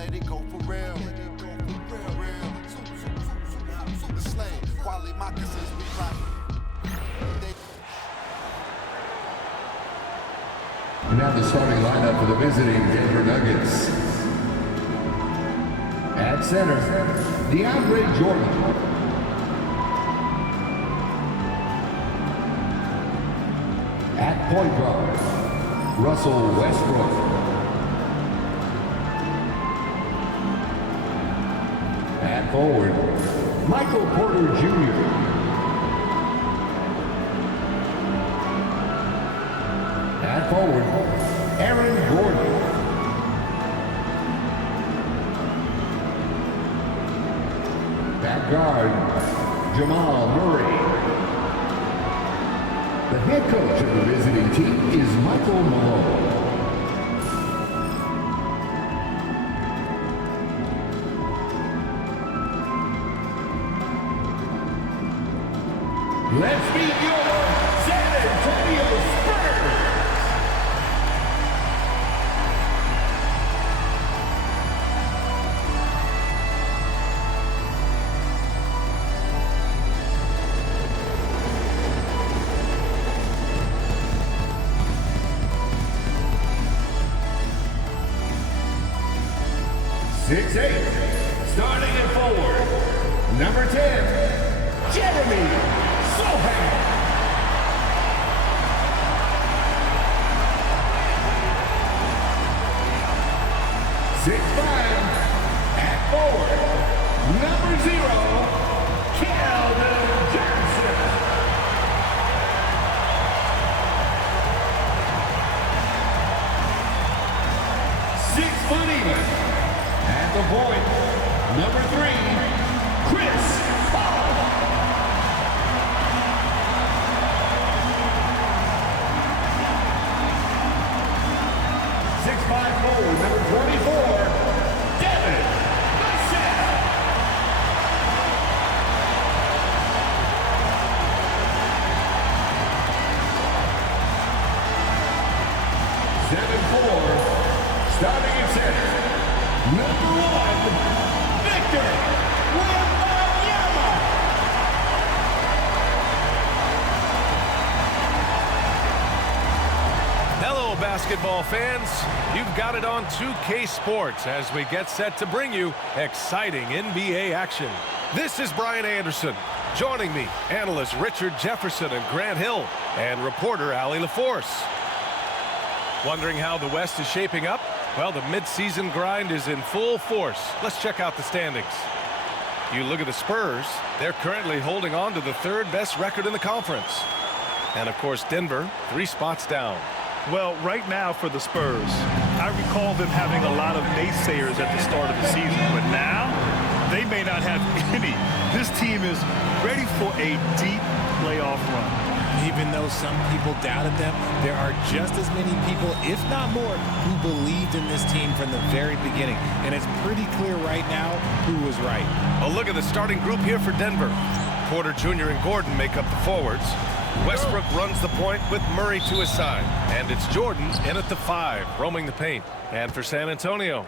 let it go for real. Super slave, quality moccasins we rock. And now the starting lineup for the visiting Denver Nuggets. At center, DeAndre Jordan. At point guard, Russell Westbrook. At forward, Michael Porter Jr. At forward, Aaron Gordon. At guard, Jamal Murray. The head coach of the visiting team is Michael Malone. Let's meet your San Antonio Spurs. Starting at forward, number 10, Jeremy Sohan. At forward, number 0, Keldon Johnson. 6 foot even. At the point, number 3, Chris Paul. Number 24, Devin Vassell. 7'4", starting at center. Number 1, Victor Wembanyama. Hello, basketball fans. You've got it on 2K Sports as we get set to bring you exciting NBA action. This is Brian Anderson. Joining me, analysts Richard Jefferson and Grant Hill, and reporter Allie LaForce. Wondering how the West is shaping up? Well, the midseason grind is in full force. Let's check out the standings. You look at the Spurs, they're currently holding on to the third best record in the conference. And of course, Denver, 3 spots down. Well, right now for the Spurs, I recall them having a lot of naysayers at the start of the season, but now they may not have any. This team is ready for a deep playoff run. Even though some people doubted them, there are just as many people, if not more, who believed in this team from the very beginning. And it's pretty clear right now who was right. A look at the starting group here for Denver. Porter Jr. and Gordon make up the forwards. Westbrook runs the point with Murray to his side. And it's Jordan in at the 5, roaming the paint. And for San Antonio,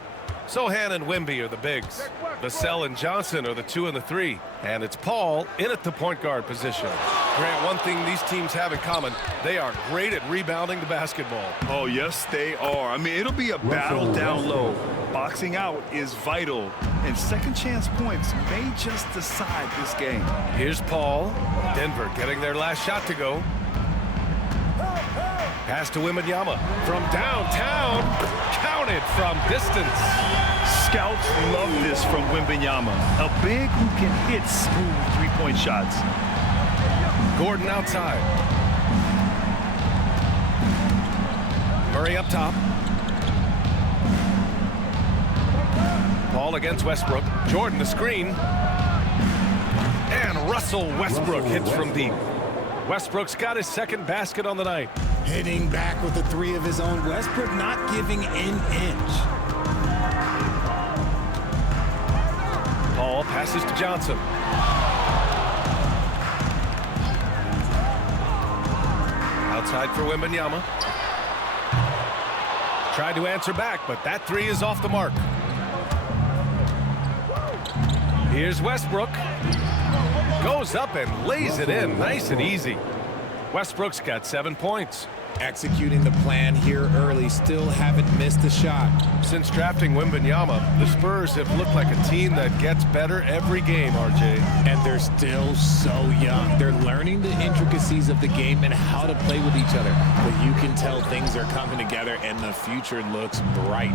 Sohan and Wemby are the bigs. Vassell and Johnson are the 2 and the 3. And it's Paul in at the point guard position. Grant, one thing these teams have in common, they are great at rebounding the basketball. Oh, yes, they are. I mean, it'll be a battle down low. Boxing out is vital, and second chance points may just decide this game. Here's Paul. Denver getting their last shot to go. Pass to Wembanyama from downtown. Counted from distance. Scouts love this from Wembanyama. A big who can hit smooth three-point shots. Gordon outside. Murray up top. Paul against Westbrook. Jordan the screen. And Russell Westbrook hits from deep. Westbrook's got his second basket on the night. Hitting back with the 3 of his own. Westbrook not giving an inch. Paul passes to Johnson. Outside for Here's Westbrook. Goes up and lays it in nice and easy. Westbrook's got 7 points. Executing the plan here early, still haven't missed a shot. Since drafting Wembanyama, the Spurs have looked like a team that gets better every game, RJ. And they're still so young. They're learning the intricacies of the game and how to play with each other. But you can tell things are coming together and the future looks bright.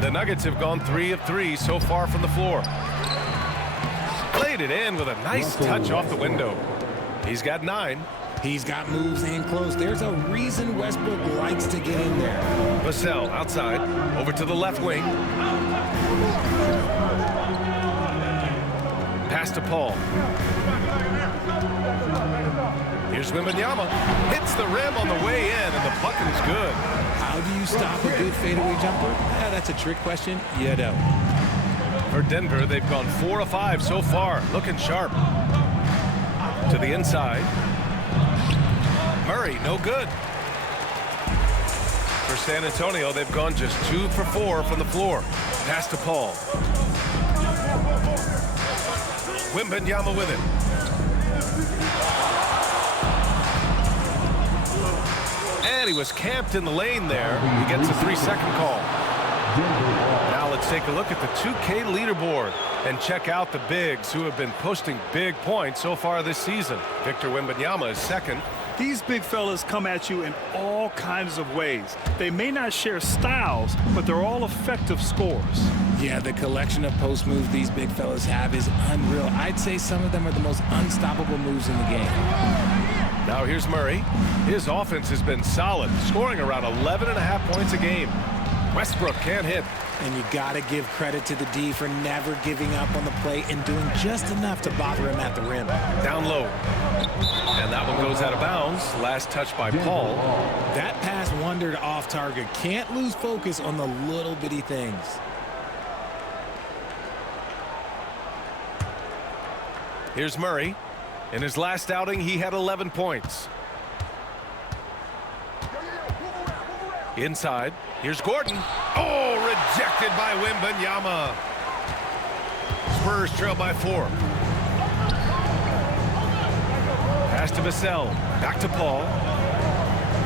The Nuggets have gone 3 of 3 so far from the floor. Played it in with a nice touch off the window. He's got 9. He's got moves in close. There's a reason Westbrook likes to get in there. Vassell outside, over to the left wing. Pass to Paul. Here's Wembanyama. Hits the rim on the way in, and the bucket is good. How do you stop a good fadeaway jumper? Yeah, that's a trick question. You don't. For Denver, they've gone 4 of 5 so far, looking sharp. To the inside. Murray, no good. For San Antonio, they've gone just 2 for 4 from the floor. Pass to Paul. Wembanyama with it. And he was camped in the lane there. He gets a 3-second call. Now let's take a look at the 2K leaderboard and check out the bigs who have been posting big points so far this season. Victor Wembanyama is second. These big fellas come at you in all kinds of ways. They may not share styles, but they're all effective scorers. Yeah, the collection of post moves these big fellas have is unreal. I'd say some of them are the most unstoppable moves in the game. Now here's Murray. His offense has been solid, scoring around 11.5 points a game. Westbrook can't hit. And you got to give credit to the D for never giving up on the play and doing just enough to bother him at the rim. Down low. And that one goes out of bounds. Last touch by Paul. That pass wandered off target. Can't lose focus on the little bitty things. Here's Murray. In his last outing, he had 11 points. Inside. Here's Gordon. Oh, rejected by Wembanyama. Spurs trail by 4. Pass to Vassell. Back to Paul.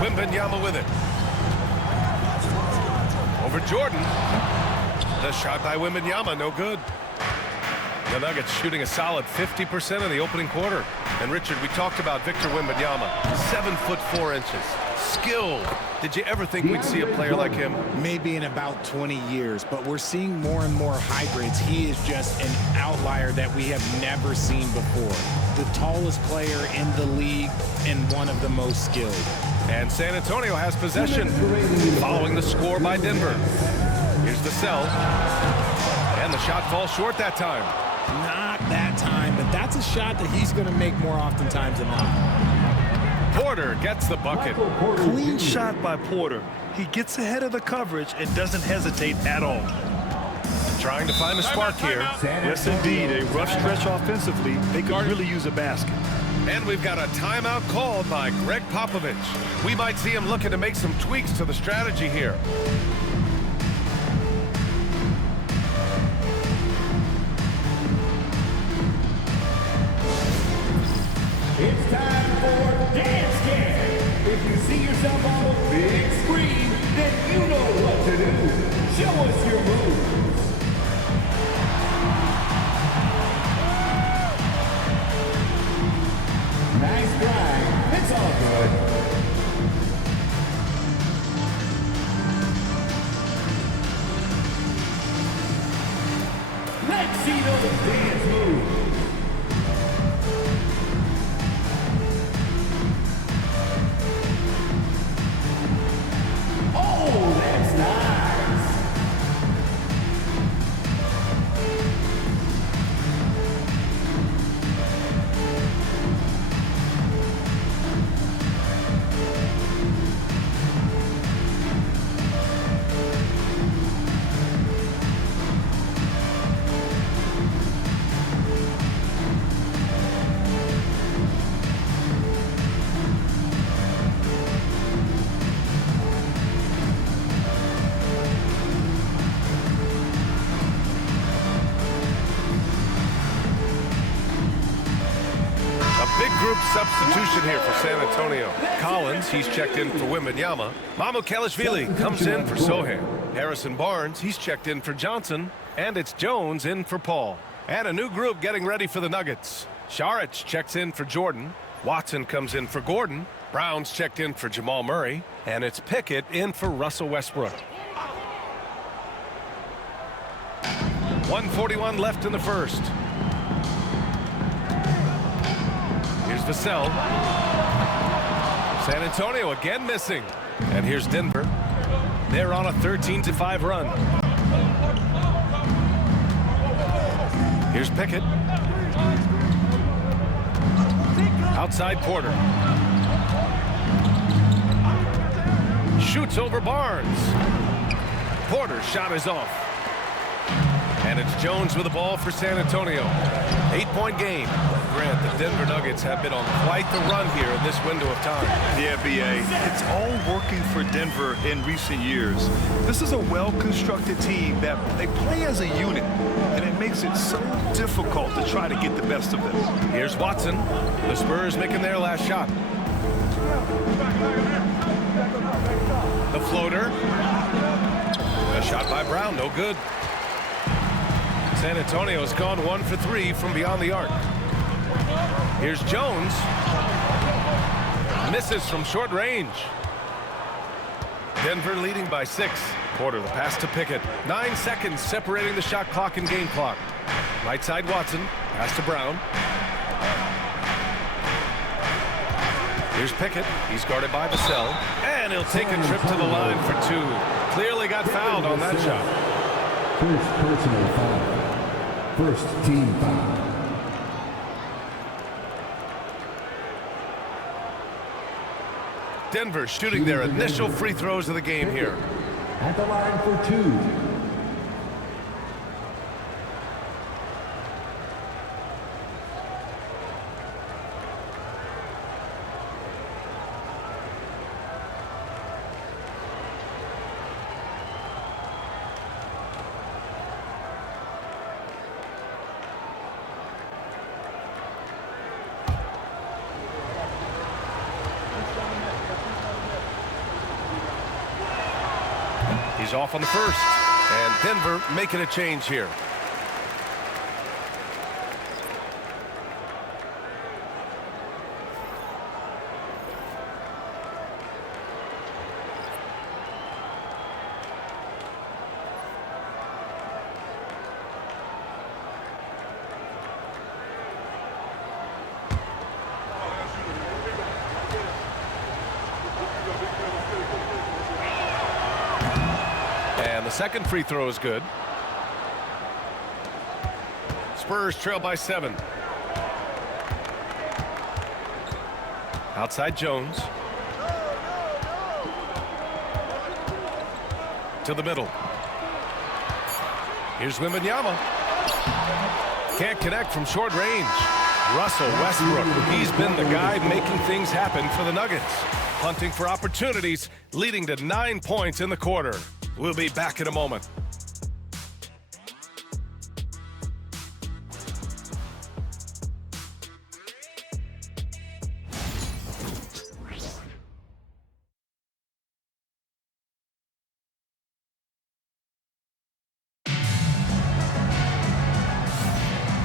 Wembanyama with it. Over Jordan. The shot by Wembanyama, no good. The Nuggets shooting a solid 50% in the opening quarter. And Richard, we talked about Victor Wembanyama. 7'4". Skilled. Did you ever think we'd see a player like him? Maybe in about 20 years, but we're seeing more and more hybrids. He is just an outlier that we have never seen before. The tallest player in the league and one of the most skilled. And San Antonio has possession following the score by Denver. Here's Vassell. And the shot falls short that time. Not that time, but that's a shot that he's going to make more oftentimes than not. Porter gets the bucket. Clean shot by Porter. He gets ahead of the coverage and doesn't hesitate at all. Trying to find a spark here. Yes, indeed. A rough stretch offensively. They could really use a basket. And we've got a timeout called by Greg Popovich. We might see him looking to make some tweaks to the strategy here. It's time for Dance Camp. If you see yourself on the big screen, then you know what to do. Show us your moves. Nice drive. It's all good. Let's see those dance moves. Oh, that's nice. group substitution here for San Antonio. Collins, he's checked in for Wembanyama. Mamukelashvili comes in for Sohan. Harrison Barnes, he's checked in for Johnson. And it's Jones in for Paul. And a new group getting ready for the Nuggets. Saric checks in for Jordan. Watson comes in for Gordon. Brown's checked in for Jamal Murray. And it's Pickett in for Russell Westbrook. 1:41 left in the first. Here's Vassell. San Antonio again missing. And here's Denver. They're on a 13-5 run. Here's Pickett. Outside Porter. Shoots over Barnes. Porter's shot is off. And it's Jones with the ball for San Antonio. 8-point game. Grant, the Denver Nuggets have been on quite the run here in this window of time. Yeah, B.A. It's all working for Denver in recent years. This is a well-constructed team that they play as a unit, and it makes it so difficult to try to get the best of them. Here's Watson. The Spurs making their last shot. The floater. A shot by Brown, no good. San Antonio's gone 1 for 3 from beyond the arc. Here's Jones. Misses from short range. Denver leading by 6. Porter the pass to Pickett. 9 seconds separating the shot clock and game clock. Right side Watson. Pass to Brown. Here's Pickett. He's guarded by Vassell. And he'll take a trip to the line for 2. Clearly got fouled on that shot. First personal foul. First team foul. Denver shooting their initial free throws of the game here. At the line for 2. He's off on the first. And Denver making a change here. The second free throw is good. Spurs trail by 7. Outside Jones. To the middle. Here's Wembanyama. Can't connect from short range. Russell Westbrook, he's been the guy making things happen for the Nuggets. Hunting for opportunities, leading to 9 points in the quarter. We'll be back in a moment.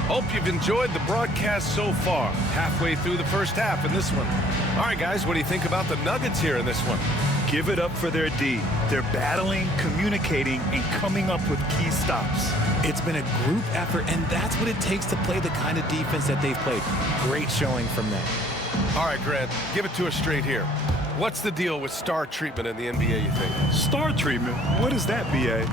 Hope you've enjoyed the broadcast so far. Halfway through the first half in this one. All right, guys, what do you think about the Nuggets here in this one? Give it up for their D. They're battling, communicating, and coming up with key stops. It's been a group effort, and that's what it takes to play the kind of defense that they've played. Great showing from them. All right, Grant, give it to us straight here. What's the deal with star treatment in the NBA, you think? Star treatment? What is that, B.A.?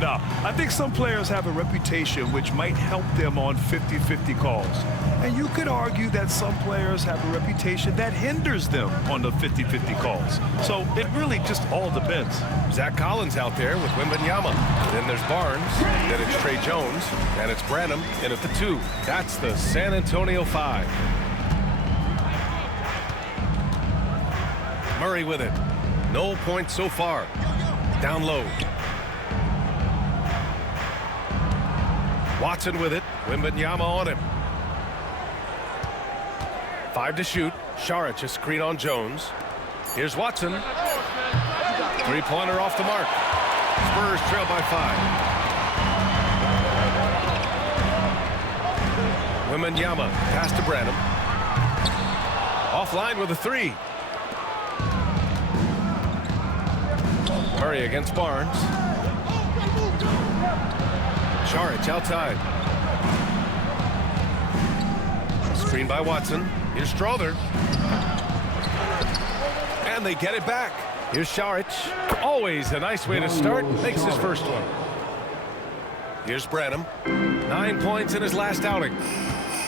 No, I think some players have a reputation which might help them on 50-50 calls. And you could argue that some players have a reputation that hinders them on the 50-50 calls. So it really just all depends. Zach Collins out there with Wembanyama. Then there's Barnes. Then it's Trey Jones. And it's Branham in at the 2. That's the San Antonio 5. Murray with it. No points so far. Down low. Watson with it. Wembanyama on him. 5 to shoot. Saric a screen on Jones. Here's Watson. Three-pointer off the mark. Spurs trail by 5. Wembanyama pass to Branham. Offline with a 3. Murray against Barnes. Saric outside. Screen by Watson. Here's Strother. And they get it back. Here's Saric. Always a nice way to start. Makes his first one. Here's Branham. 9 points in his last outing.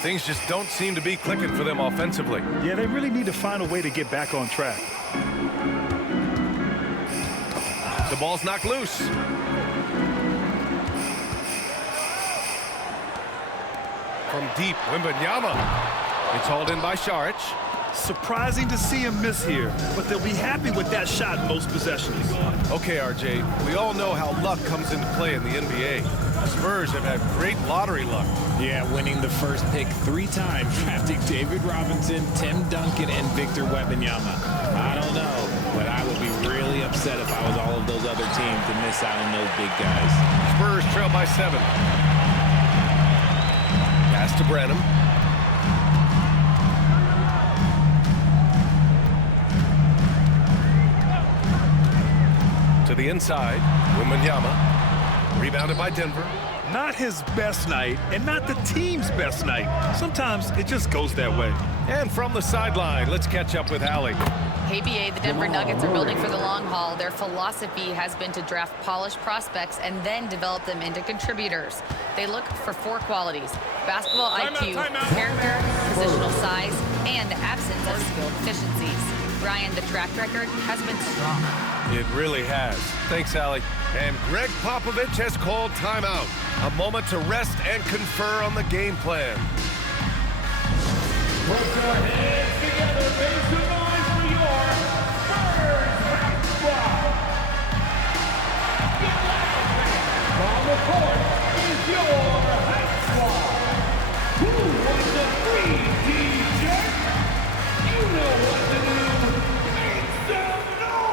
Things just don't seem to be clicking for them offensively. Yeah, they really need to find a way to get back on track. The ball's knocked loose. From deep, Wembanyama. It's hauled in by Saric. Surprising to see him miss here, but they'll be happy with that shot in most possessions. Okay, RJ, we all know how luck comes into play in the NBA. The Spurs have had great lottery luck. Yeah, winning the first pick 3 times, drafting David Robinson, Tim Duncan, and Victor Wembanyama. I don't know, but I would be really upset if I was all of those other teams to miss out on those big guys. Spurs trail by 7. Pass to Branham. To the inside, Wembanyama. Rebounded by Denver. Not his best night, and not the team's best night. Sometimes it just goes that way. And from the sideline, let's catch up with Allie. Hey, BA, the Denver Nuggets are building for the long haul. Their philosophy has been to draft polished prospects and then develop them into contributors. They look for 4 qualities: basketball IQ, character, positional size, and the absence of skill deficiencies. Brian, the track record has been strong. It really has. Thanks, Allie. And Greg Popovich has called timeout. A moment to rest and confer on the game plan. Put your hands together, make some noise for your Spurs Hype Squad. Get loud. On the court is your Hype Squad. Who wants a free t-shirt? You know what to do. Make some noise.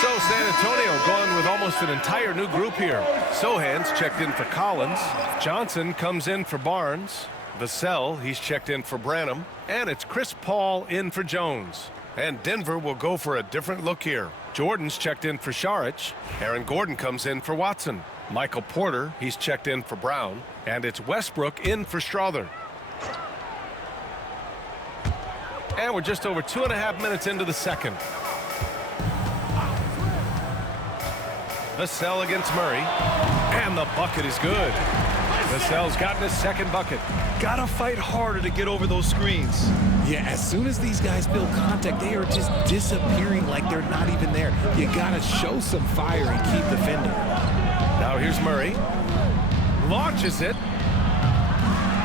So San Antonio going with almost an entire new group here. Sohan's checked in for Collins. Johnson comes in for Barnes. Vassell, he's checked in for Branham. And it's Chris Paul in for Jones. And Denver will go for a different look here. Jordan's checked in for Saric. Aaron Gordon comes in for Watson. Michael Porter, he's checked in for Brown. And it's Westbrook in for Strother. And we're just over 2.5 minutes into the second. Vassell against Murray. And the bucket is good. Vassell's gotten his second bucket. Gotta fight harder to get over those screens. Yeah, as soon as these guys feel contact, they are just disappearing like they're not even there. You gotta show some fire and keep defending. Now here's Murray. Launches it.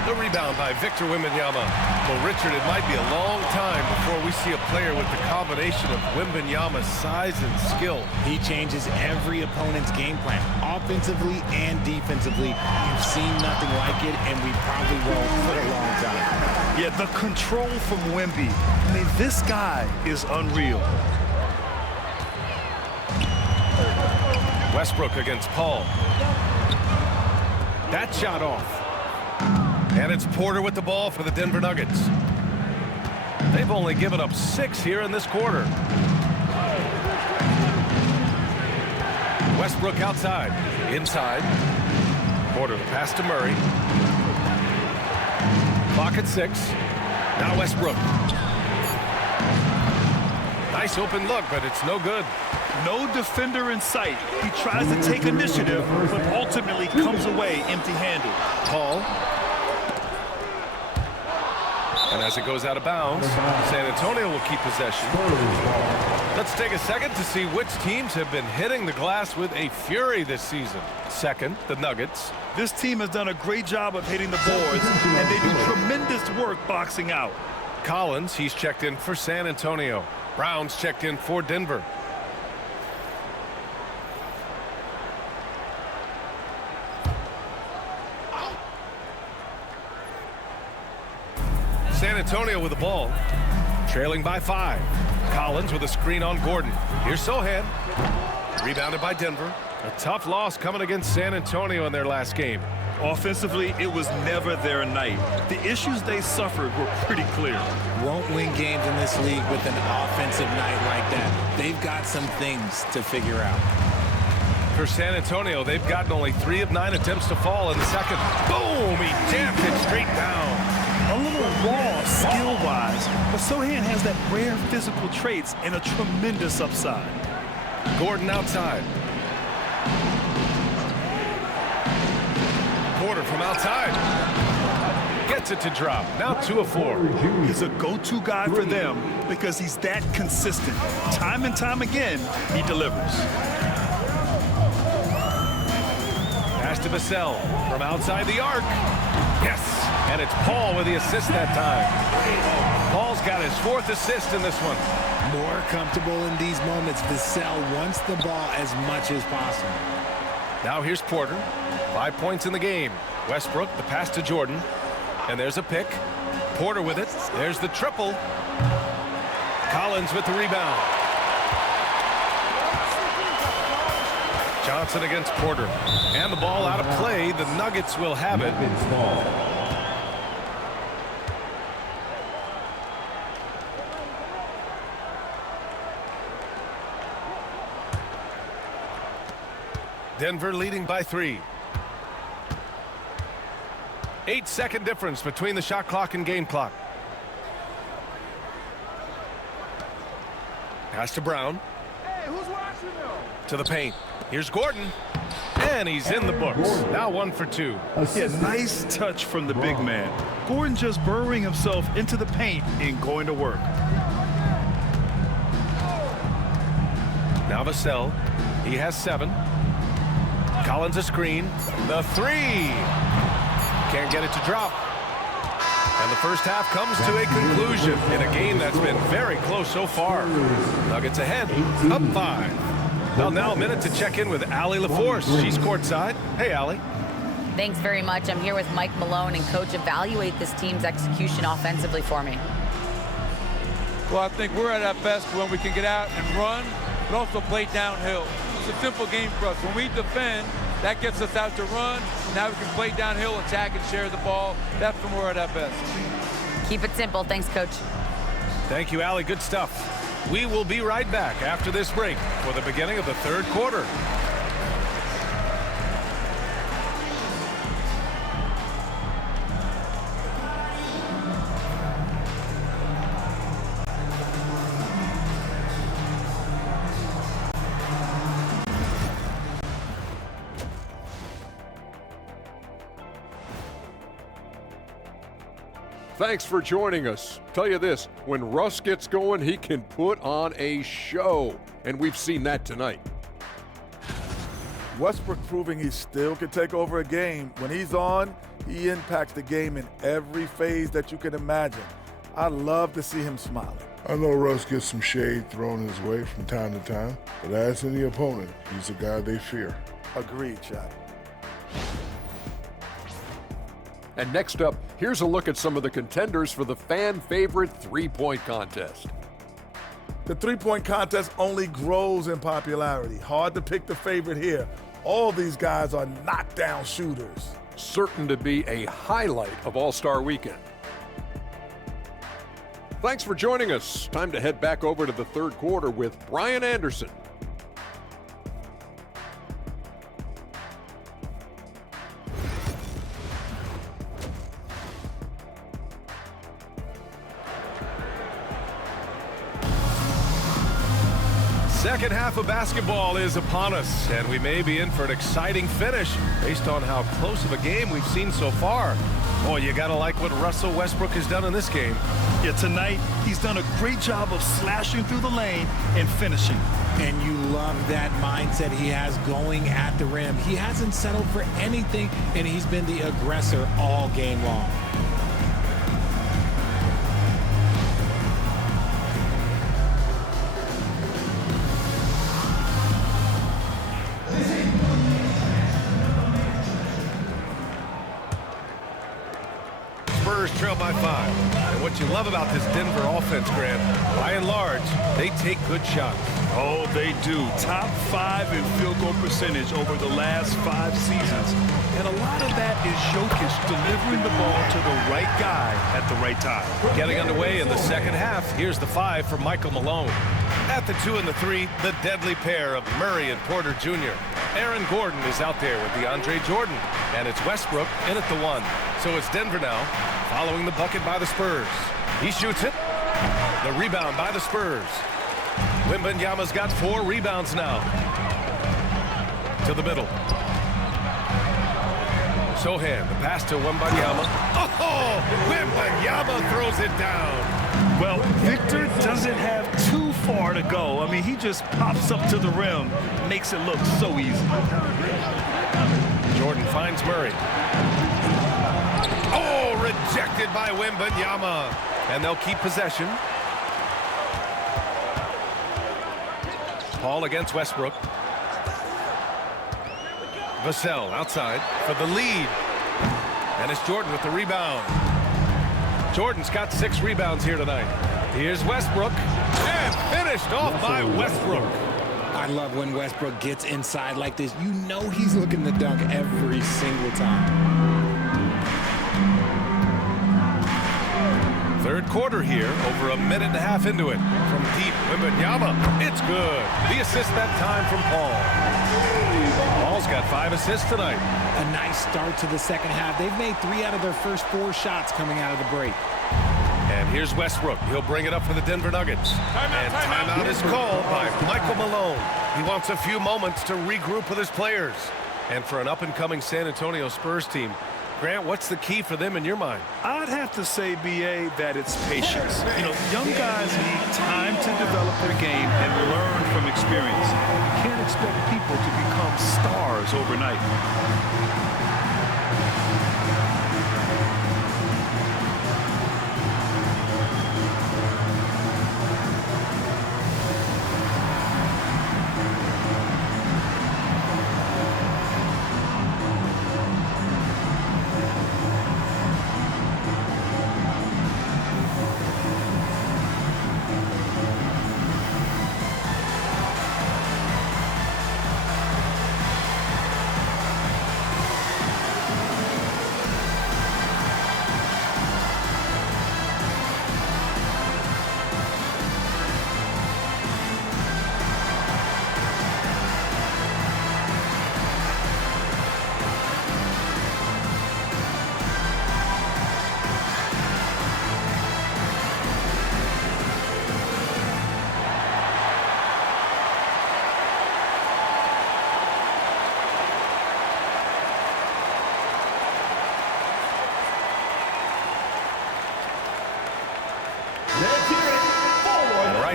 The rebound by Victor Wembanyama. Well, Richard, it might be a long time before we see a player with the combination of Wembanyama's size and skill. He changes every opponent's game plan, offensively and defensively. You've seen nothing like it, and we probably won't for a long time. Yeah, the control from Wemby. I mean, this guy is unreal. Westbrook against Paul. That shot off. And it's Porter with the ball for the Denver Nuggets. They've only given up 6 here in this quarter. Westbrook outside. Inside. Porter the pass to Murray. Clock at 6. Now Westbrook. Nice open look, but it's no good. No defender in sight. He tries to take initiative, but ultimately comes away empty-handed. Paul. And as it goes out of bounds, San Antonio will keep possession. Let's take a second to see which teams have been hitting the glass with a fury this season. Second, the Nuggets. This team has done a great job of hitting the boards, and they do tremendous work boxing out. Collins, he's checked in for San Antonio. Brown's checked in for Denver. San Antonio with the ball, trailing by 5. Collins with a screen on Gordon. Here's Sohan. Rebounded by Denver. A tough loss coming against San Antonio in their last game. Offensively, it was never their night. The issues they suffered were pretty clear. Won't win games in this league with an offensive night like that. They've got some things to figure out. For San Antonio, they've gotten only 3 of 9 attempts to fall in the second. Boom! He jammed it straight down. A little raw skill-wise, but Sohan has that rare physical traits and a tremendous upside. Gordon outside. Porter from outside. Gets it to drop. Now 2 of 4. He's a go-to guy for them because he's that consistent. Time and time again, he delivers. Pass to Vassell from outside the arc. Yes, and it's Paul with the assist that time. Paul's got his 4th assist in this one. More comfortable in these moments. Vassell wants the ball as much as possible. Now here's Porter. 5 points in the game. Westbrook, the pass to Jordan. And there's a pick. Porter with it. There's the triple. Collins with the rebound. Johnson against Porter. And the ball out of play. The Nuggets will have it. Denver leading by 3. 8-second difference between the shot clock and game clock. Pass to Brown. Hey, who's watching though? To the paint. Here's Gordon. And he's in the books. Now 1 for 2. Yeah, nice touch from the big man. Gordon just burrowing himself into the paint and going to work. Now Vassell. He has 7. Collins a screen. The 3. Can't get it to drop. And the first half comes to a conclusion in a game that's been very close so far. Nuggets ahead, up 5. Well, now a minute to check in with Allie LaForce. She's courtside. Hey, Allie. Thanks very much. I'm here with Mike Malone, and Coach, evaluate this team's execution offensively for me. Well, I think we're at our best when we can get out and run, but also play downhill. It's a simple game for us. When we defend, that gets us out to run. Now we can play downhill, attack, and share the ball. That's when we're at our best. Keep it simple. Thanks, Coach. Thank you, Allie. Good stuff. We will be right back after this break for the beginning of the 3rd quarter. Thanks for joining us. Tell you this, when Russ gets going, he can put on a show, and we've seen that tonight. Westbrook proving he still can take over a game. When he's on, he impacts the game in every phase that you can imagine. I love to see him smiling. I know Russ gets some shade thrown his way from time to time, but as any opponent, he's a guy they fear. Agreed, Chad. And next up, here's a look at some of the contenders for the fan-favorite three-point contest. The three-point contest only grows in popularity. Hard to pick the favorite here. All these guys are knockdown shooters. Certain to be a highlight of All-Star Weekend. Thanks for joining us. Time to head back over to the 3rd quarter with Brian Anderson. Second half of basketball is upon us, and we may be in for an exciting finish based on how close of a game we've seen so far. Boy, you gotta like what Russell Westbrook has done in this game. Yeah, tonight he's done a great job of slashing through the lane and finishing. And you love that mindset he has going at the rim. He hasn't settled for anything, and he's been the aggressor all game long. Spurs trail by 5. And what you love about this Denver offense, Grant, by and large, they take good shots. Oh, they do. Top 5 in field goal percentage over the last 5 seasons. And a lot of that is Jokic delivering the ball to the right guy at the right time. Getting underway in the second half, here's the 5 for Michael Malone. At the 2 and the 3, the deadly pair of Murray and Porter Jr. Aaron Gordon is out there with DeAndre Jordan, and it's Westbrook in at the 1. So it's Denver now, following the bucket by the Spurs. He shoots it. The rebound by the Spurs. Wembanyama's got 4 rebounds now. To the middle. Sohan, the pass to Wembanyama. Oh, Wembanyama throws it down. Well, Victor doesn't have too far to go. I mean, he just pops up to the rim, makes it look so easy. Jordan finds Murray. Oh, rejected by Wembanyama. And they'll keep possession. Paul against Westbrook. Vassell outside for the lead. And it's Jordan with the rebound. Jordan's got 6 rebounds here tonight. Here's Westbrook. And finished off by Westbrook. I love when Westbrook gets inside like this. You know he's looking to dunk every single time. Third quarter here, over a minute and a half into it. From deep, Wembanyama, it's good. The assist that time from Paul. Paul's got 5 assists tonight. A nice start to the second half. They've made 3 out of their first 4 shots coming out of the break. And here's Westbrook. He'll bring it up for the Denver Nuggets. Timeout is called by Michael Malone. He wants a few moments to regroup with his players. And for an up-and-coming San Antonio Spurs team, Grant, what's the key for them in your mind? I'd have to say, B.A., that it's patience. You know, young guys need time to develop their game and learn from experience. You can't expect people to become stars overnight.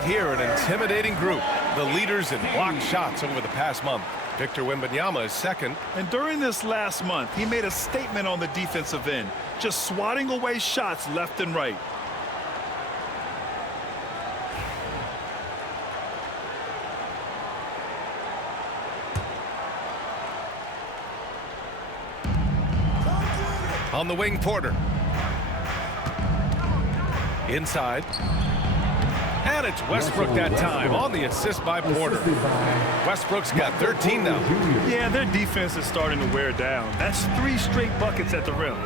Here, an intimidating group. The leaders in blocked shots over the past month. Victor Wembanyama is second. And during this last month, he made a statement on the defensive end, just swatting away shots left and right. On the wing, Porter. Inside. And it's Westbrook that time on the assist by Porter. Westbrook's got 13 now. Yeah, their defense is starting to wear down. That's 3 straight buckets at the rim.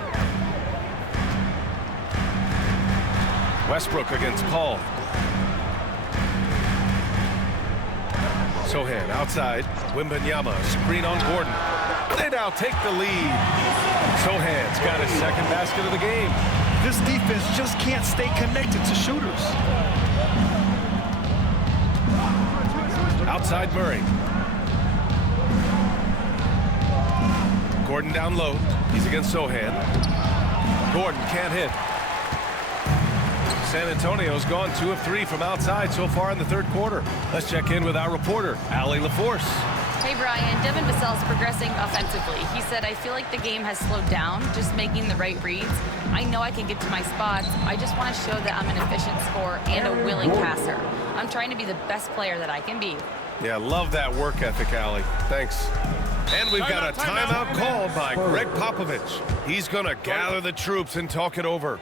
Westbrook against Paul. Sohan outside. Wembanyama, screen on Gordon. They now take the lead. Sohan's got his second basket of the game. This defense just can't stay connected to shooters. Outside Murray. Gordon down low. He's against Sohan. Gordon can't hit. San Antonio's gone 2 of 3 from outside so far in the third quarter. Let's check in with our reporter, Allie LaForce. Hey, Brian. Devin Vassell's progressing offensively. He said, I feel like the game has slowed down, just making the right reads. I know I can get to my spots. I just want to show that I'm an efficient scorer and a willing passer. I'm trying to be the best player that I can be. Yeah, love that work ethic, Allie. Thanks. And we've got a timeout called by Greg Popovich. He's going to gather the troops and talk it over.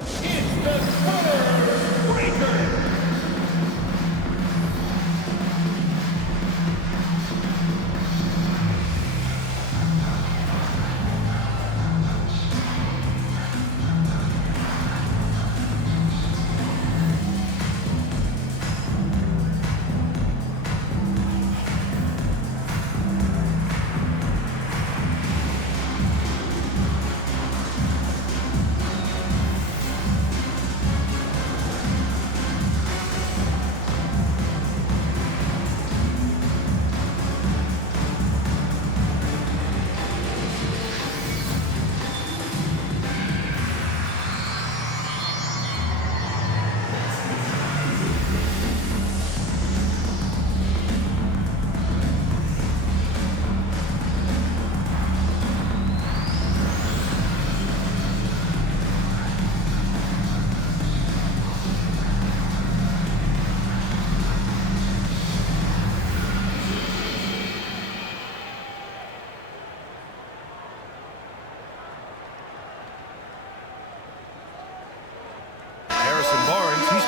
It's the Spurs Breakers.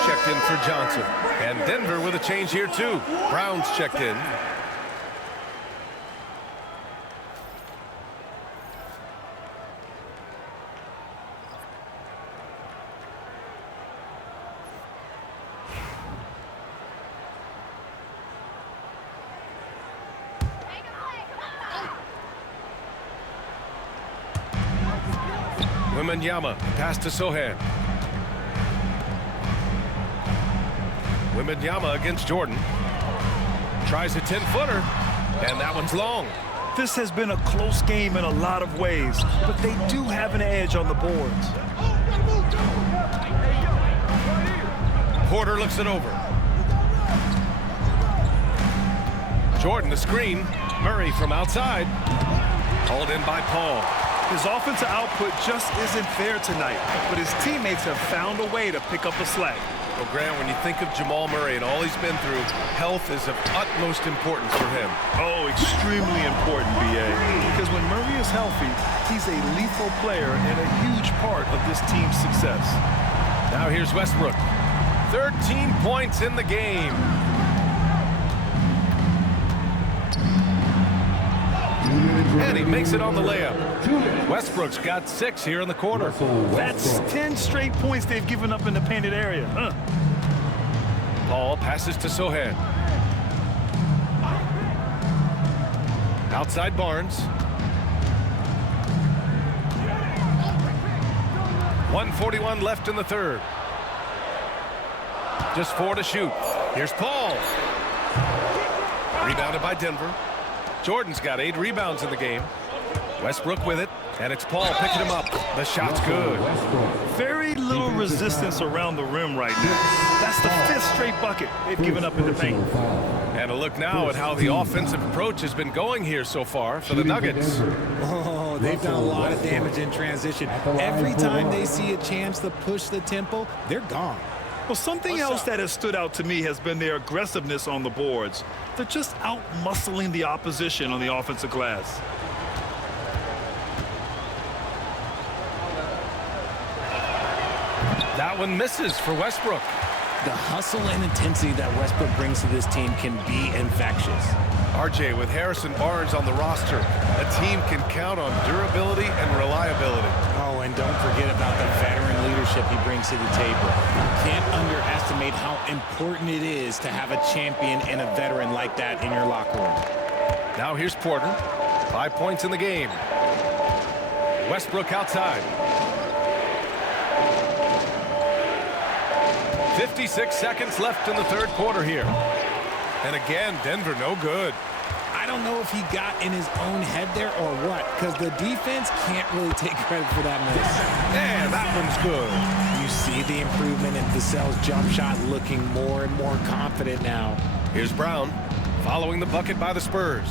checked in for Johnson. And Denver with a change here too. Brown's checked in. Wembanyama, pass to Sohan. Wembanyama against Jordan. Tries a 10-footer, and that one's long. This has been a close game in a lot of ways, but they do have an edge on the boards. Porter looks it over. Jordan the screen. Murray from outside. Hauled in by Paul. His offensive output just isn't there tonight, but his teammates have found a way to pick up the slack. Well, Grant, when you think of Jamal Murray and all he's been through, health is of utmost importance for him. Oh, extremely important, B.A. Because when Murray is healthy, he's a lethal player and a huge part of this team's success. Now here's Westbrook. 13 points in the game. And he makes it on the layup. Westbrook's got 6 here in the quarter. That's 10 straight points they've given up in the painted area. Paul passes to Sohan. Outside Barnes. 1:41 left in the third. Just 4 to shoot. Here's Paul. Rebounded by Denver. Jordan's got 8 rebounds in the game. Westbrook with it, and it's Paul picking him up. The shot's good. Very little resistance around the rim right now. That's the 5th straight bucket they've given up in the paint. And a look now at how the offensive approach has been going here so far for the Nuggets. Oh, they've done a lot of damage in transition. Every time they see a chance to push the tempo, they're gone. Well, something else that has stood out to me has been their aggressiveness on the boards. They're just out-muscling the opposition on the offensive glass. That one misses for Westbrook. The hustle and intensity that Westbrook brings to this team can be infectious. RJ, with Harrison Barnes on the roster, a team can count on durability and reliability. Oh, and don't forget about the veteran leadership he brings to the table. You can't underestimate how important it is to have a champion and a veteran like that in your locker room. Now here's Porter. 5 points in the game. Westbrook outside. 56 seconds left in the third quarter here. And again, Denver no good. I don't know if he got in his own head there or what, because the defense can't really take credit for that miss. And that one's good. You see the improvement in Vassell's jump shot, looking more and more confident now. Here's Brown following the bucket by the Spurs.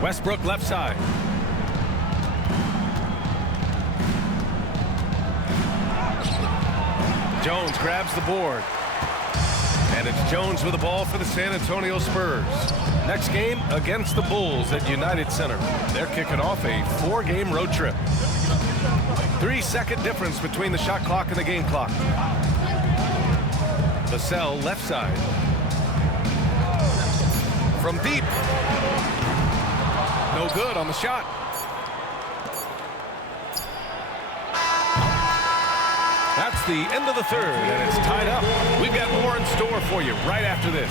Westbrook left side. Jones grabs the board. And it's Jones with the ball for the San Antonio Spurs. Next game against the Bulls at United Center. They're kicking off a 4-game road trip. 3-second difference between the shot clock and the game clock. Vassell left side. From deep. No good on the shot. That's the end of the third, and it's tied up. We've got more in store for you right after this.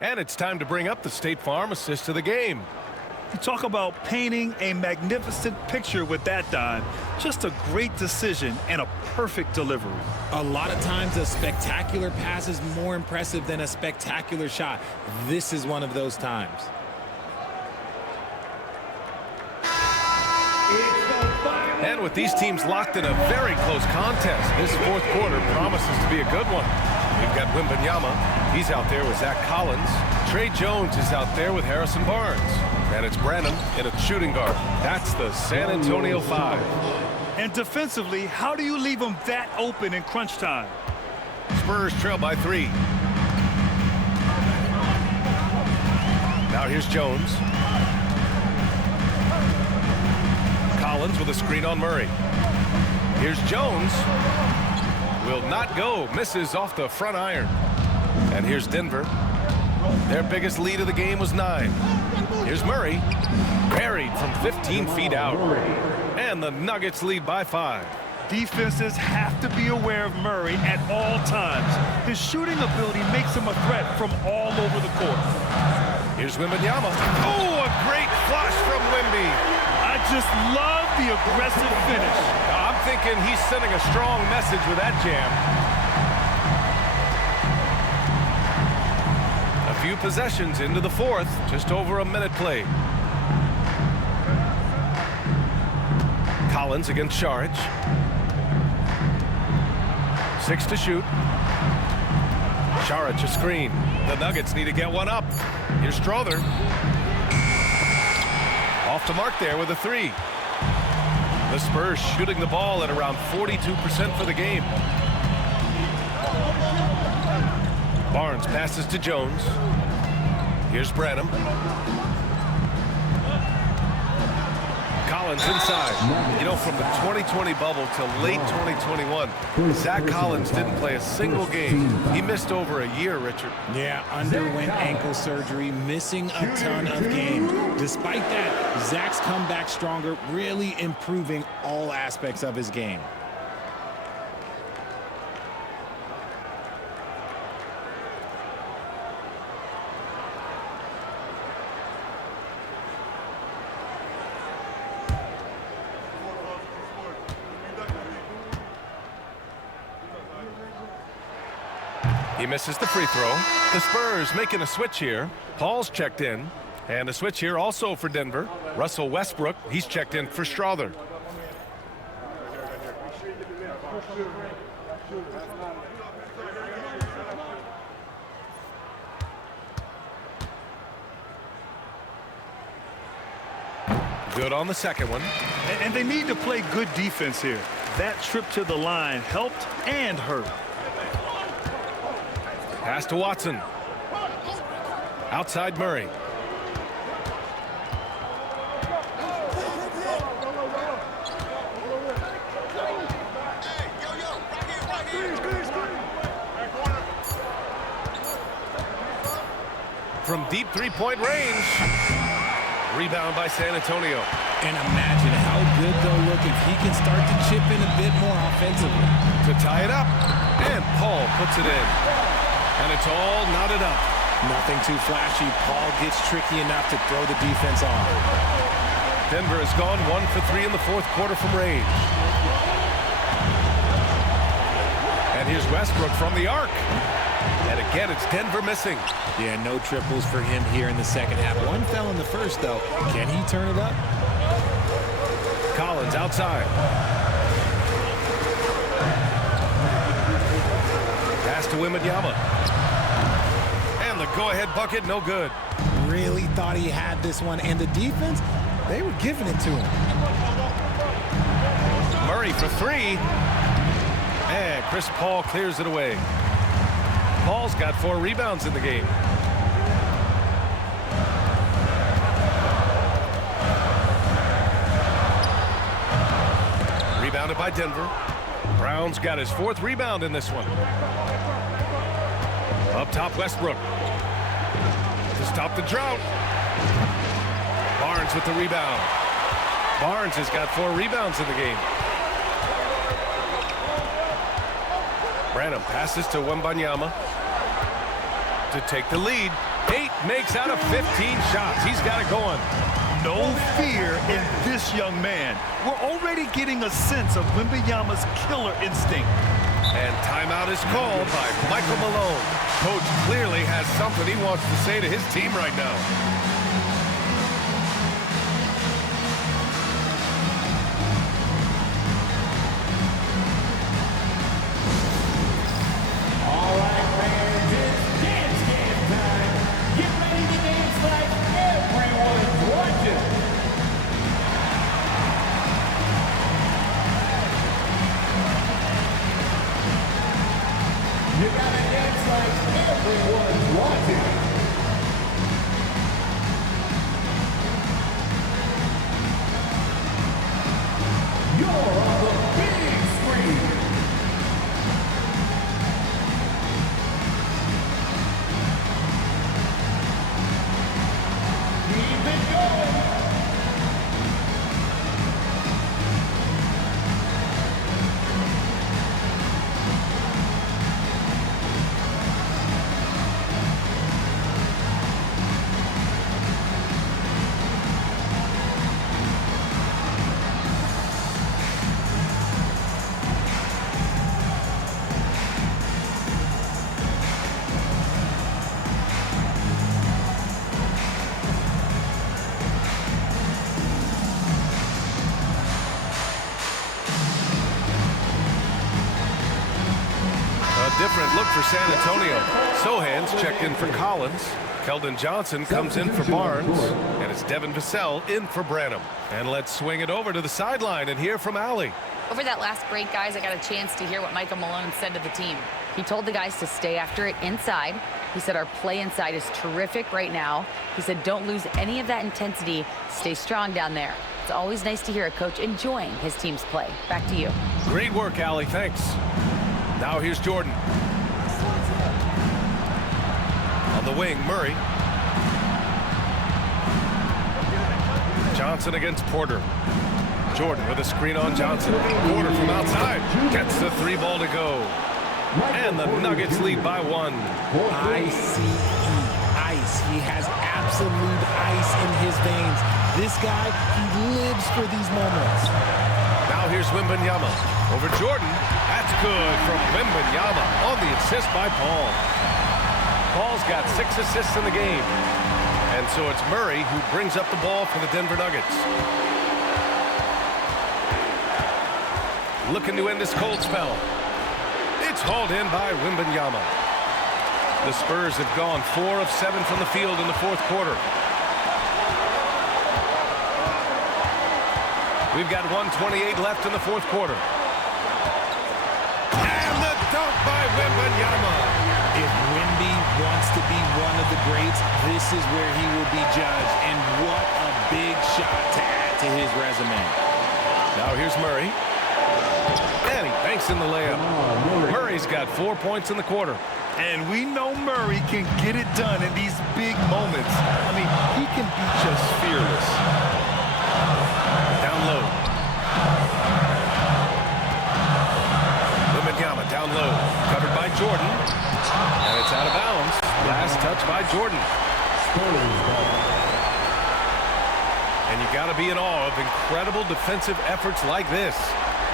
And it's time to bring up the State Farm assist of the game. You talk about painting a magnificent picture with that, Don. Just a great decision and a perfect delivery. A lot of times a spectacular pass is more impressive than a spectacular shot. This is one of those times. And with these teams locked in a very close contest, this fourth quarter promises to be a good one. We've got Wembanyama. He's out there with Zach Collins. Trey Jones is out there with Harrison Barnes. And it's Branham in a shooting guard. That's the San Antonio 5. And defensively, how do you leave them that open in crunch time? Spurs trail by 3. Now here's Jones. Collins with a screen on Murray. Here's Jones. Will not go. Misses off the front iron. And here's Denver. Their biggest lead of the game was 9. Here's Murray. Buried from 15 feet out. And the Nuggets lead by 5. Defenses have to be aware of Murray at all times. His shooting ability makes him a threat from all over the court. Here's Wembanyama. Oh, a great flush from Wemby. I just love the aggressive finish. I'm thinking he's sending a strong message with that jam. A few possessions into the fourth, just over a minute played. Collins against Saric. 6 to shoot. Saric a screen. The Nuggets need to get one up. Here's Strother. Off to mark there with a 3. The Spurs shooting the ball at around 42% for the game. Barnes passes to Jones. Here's Branham. Collins inside. You know, from the 2020 bubble till late 2021, Zach Collins didn't play a single game. He missed over a year, Richard. Yeah, underwent ankle surgery, missing a ton of games. Despite that, Zach's come back stronger, really improving all aspects of his game. He misses the free throw. The Spurs making a switch here. Paul's checked in. And a switch here also for Denver. Russell Westbrook, he's checked in for Strother. Good on the second one. And they need to play good defense here. That trip to the line helped and hurt. Pass to Watson. Outside Murray. from deep three-point range. Rebound by San Antonio. And imagine how good they'll look if he can start to chip in a bit more offensively. To tie it up, and Paul puts it in. And it's all knotted up. Nothing too flashy. Paul gets tricky enough to throw the defense off. Denver has gone 1 for 3 in the fourth quarter from range. And here's Westbrook from the arc. And again, it's Denver missing. Yeah, no triples for him here in the second half. One fell in the first, though. Can he turn it up? Collins outside. Pass to Wembanyama. And the go-ahead bucket, no good. Really thought he had this one. And the defense, they were giving it to him. Murray for 3. And Chris Paul clears it away. Paul's got 4 rebounds in the game. Rebounded by Denver. Brown's got his 4th rebound in this one. Up top, Westbrook. To stop the drought. Barnes with the rebound. Barnes has got 4 rebounds in the game. Branham passes to Wembanyama to take the lead. 8 makes out of 15 shots. He's got it going. No fear in this young man. We're already getting a sense of Wembanyama's killer instinct. And timeout is called by Michael Malone. Coach clearly has something he wants to say to his team right now. Different look for San Antonio. Sohan's checked in for Collins. Keldon Johnson comes in for Barnes. And it's Devin Vassell in for Branham. And let's swing it over to the sideline and hear from Allie. Over that last break, guys, I got a chance to hear what Michael Malone said to the team. He told the guys to stay after it inside. He said our play inside is terrific right now. He said don't lose any of that intensity. Stay strong down there. It's always nice to hear a coach enjoying his team's play. Back to you. Great work, Allie. Thanks. Now here's Jordan. On the wing, Murray. Johnson against Porter. Jordan with a screen on Johnson. Porter from outside. Gets the 3 ball to go. And the Nuggets lead by 1. ICE. Ice. He has absolute ice in his veins. This guy, he lives for these moments. Now here's Wembanyama. Over Jordan. That's good from Wembanyama on the assist by Paul. Paul's got 6 assists in the game. And so it's Murray who brings up the ball for the Denver Nuggets. Looking to end this cold spell. It's hauled in by Wembanyama. The Spurs have gone 4 of 7 from the field in the fourth quarter. We've got 1:28 left in the fourth quarter. And the dunk by Wembanyama. If Wemby wants to be one of the greats, this is where he will be judged. And what a big shot to add to his resume. Now here's Murray. And he banks in the layup. Murray's got 4 points in the quarter. And we know Murray can get it done in these big moments. I mean, he can be just fearless. Down low. Wembanyama down low. Covered by Jordan. And it's out of bounds. Last touch by Jordan. And you got to be in awe of incredible defensive efforts like this.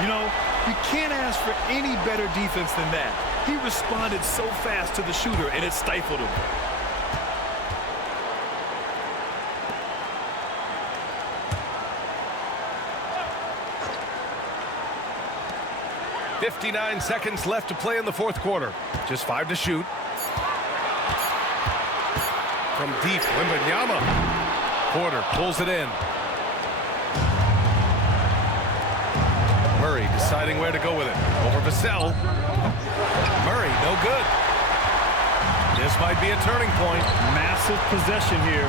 You know, you can't ask for any better defense than that. He responded so fast to the shooter, and it stifled him. .59 seconds left to play in the fourth quarter. Just 5 to shoot. From deep, Wembanyama. Porter pulls it in. Murray deciding where to go with it. Over Vassell. Murray, no good. This might be a turning point. Massive possession here.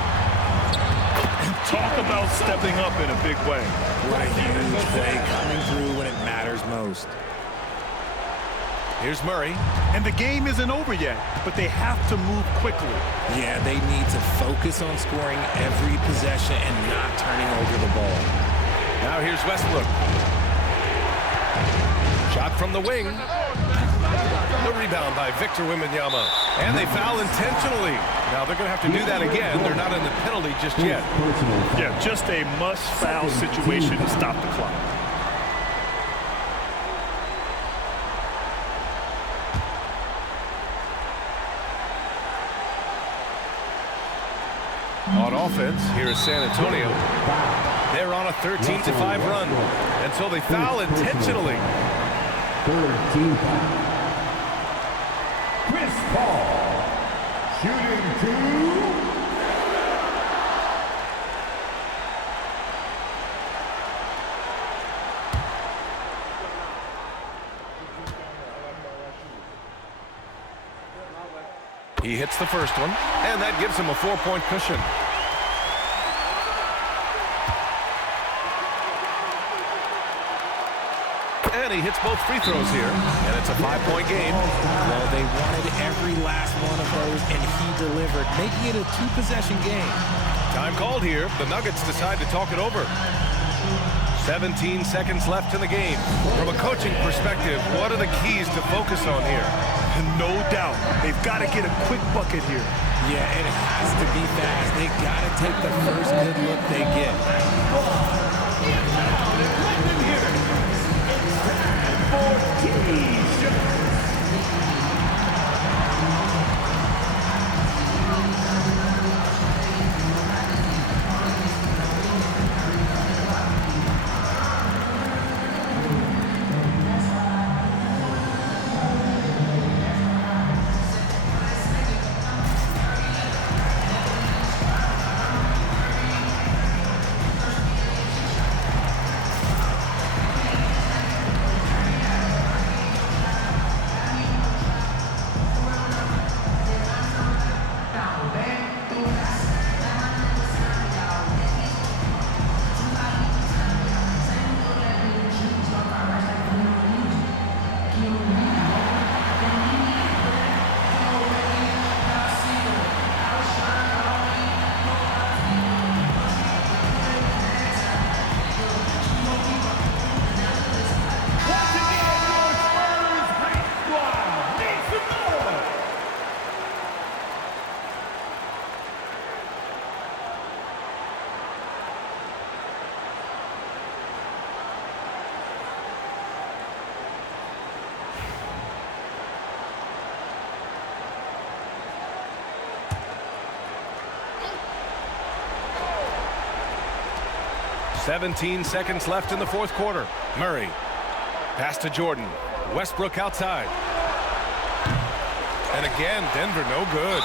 And talk about stepping up in a big way. What a huge play coming through when it matters most. Here's Murray. And the game isn't over yet, but they have to move quickly. Yeah, they need to focus on scoring every possession and not turning over the ball. Now here's Westbrook. Shot from the wing. The rebound by Victor Wembanyama. And they foul intentionally. Now they're going to have to do that again. They're not in the penalty just yet. Yeah, just a must-foul situation to stop the clock. On offense, here is San Antonio. They're on a 13-5 run. And so they foul intentionally. Third team foul. Chris Paul, shooting 2. He hits the first one, and that gives him a 4-point cushion. And he hits both free throws here, and it's a 5-point game. Well, they wanted every last one of those, and he delivered, making it a 2-possession game. Time called here. The Nuggets decide to talk it over. 17 seconds left in the game. From a coaching perspective, what are the keys to focus on here? No doubt. They've got to get a quick bucket here. Yeah, it has to be fast. They got to take the first good look they get. "17 seconds left in the fourth quarter. Murray. Pass to Jordan. Westbrook outside. And again, Denver no good.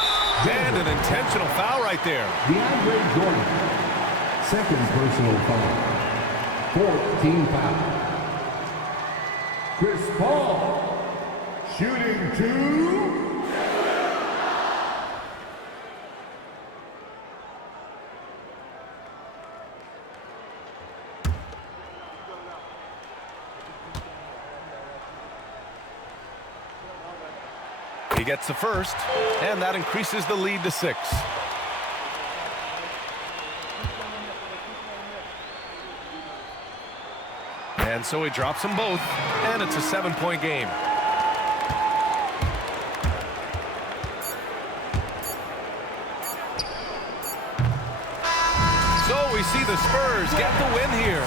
And an intentional foul right there. DeAndre Jordan. Second personal foul. 4th team foul. Chris Paul. Shooting 2. He gets the first, and that increases the lead to 6. And so he drops them both, and it's a 7-point game. So we see the Spurs get the win here.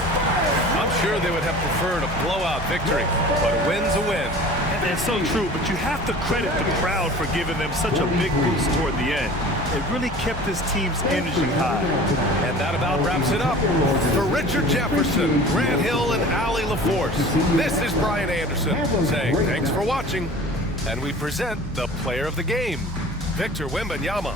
I'm sure they would have preferred a blowout victory, but a win's a win. That's so true, but you have to credit the crowd for giving them such a big boost toward the end. It really kept this team's energy high. And that about wraps it up. For Richard Jefferson, Grant Hill, and Allie LaForce, this is Brian Anderson saying thanks for watching. And we present the player of the game, Victor Wembanyama.